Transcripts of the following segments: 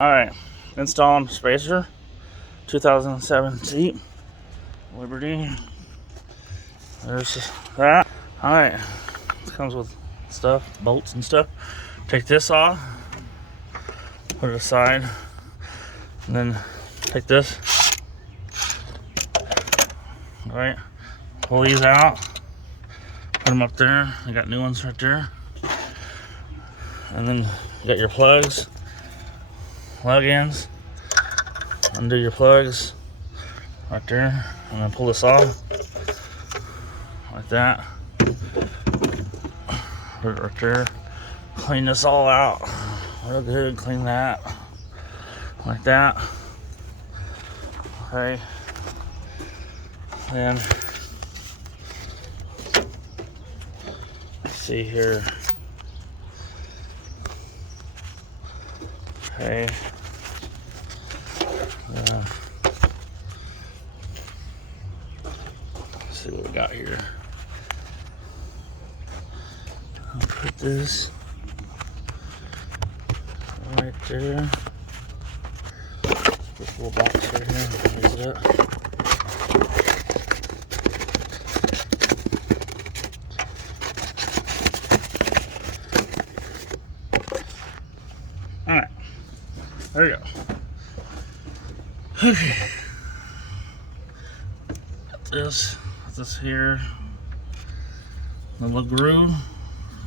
Alright, installing spacer, 2007 Jeep Liberty. There's that. Alright, it comes with stuff, bolts and stuff. Take this off, put it aside, and then take this. Alright, pull these out, put them up there. I got new ones right there. And then you got your plugs. Plug-ins, undo your plugs right there, and then pull this off like that. Put it right there. Clean this all out real good. Clean that like that. Okay. Then let's see here. Okay. Let's see what we got here. I'll put this right there. This little box right here. Raise it up. Alright. There you go. Okay. Got this here. The little groove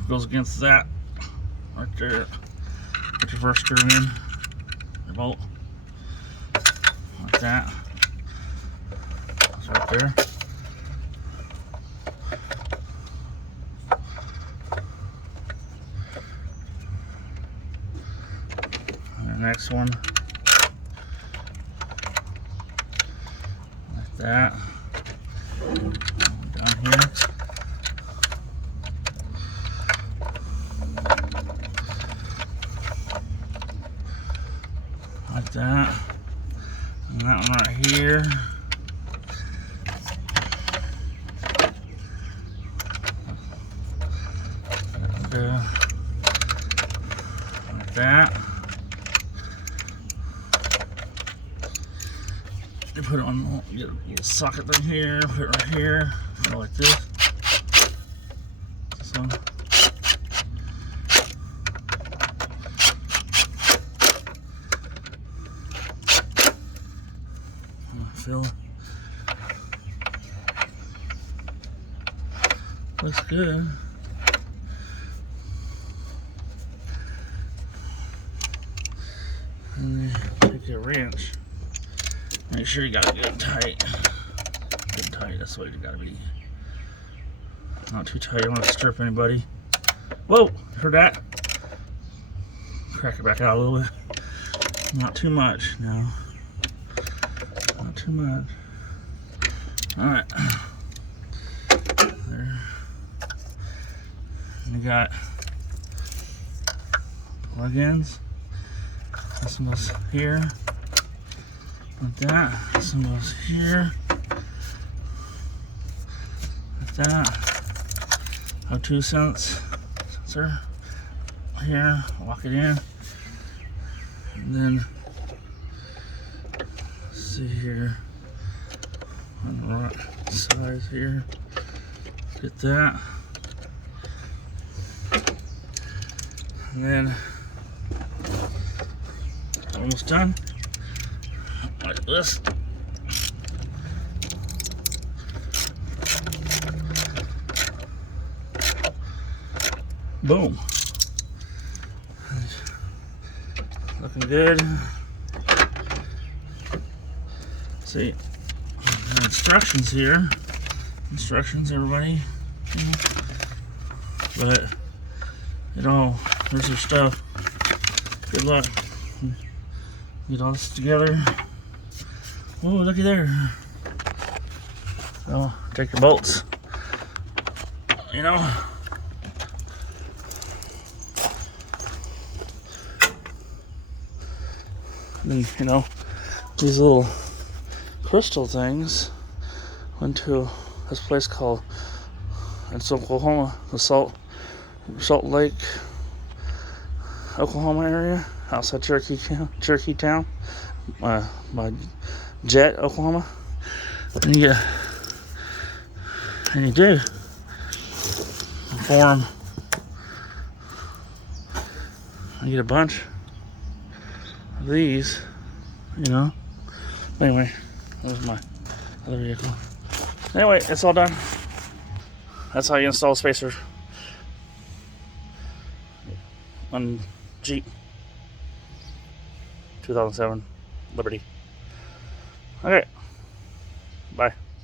goes against that right there. Put your first screw in, your bolt, like that. That's right there. And the next one, like that. Down here. Like that. And that one right here. And, like that. You put it on, get a little socket thing here, put it right here, go like this. This one. Fill. Looks good. And then take your wrench. Make sure you got it good tight. Good tight, that's what you gotta be. Not too tight, you don't want to strip anybody. Whoa, heard that? Crack it back out a little bit. Not too much, no. Not too much. Alright. There. And you got plug-ins. This one goes here. Like that. This one goes here. Like that. A 2 cents sensor here. Lock it in. And then see here on the right side here. Get that. And then almost done. Like this. Boom. Looking good. See, instructions here. Instructions, everybody. But it all, there's your stuff. Good luck. Get all this together. Oh, looky there. So, take your bolts. You know. Then, you know, these little crystal things went to this place called, it's Oklahoma, the Salt Lake, Oklahoma area. outside Cherokee Town, by Jet, Oklahoma. And you do for them. I get a bunch of these, you know. Anyway, that was my other vehicle. Anyway, it's all done. That's how you install a spacer on Jeep 2007 Liberty. Okay.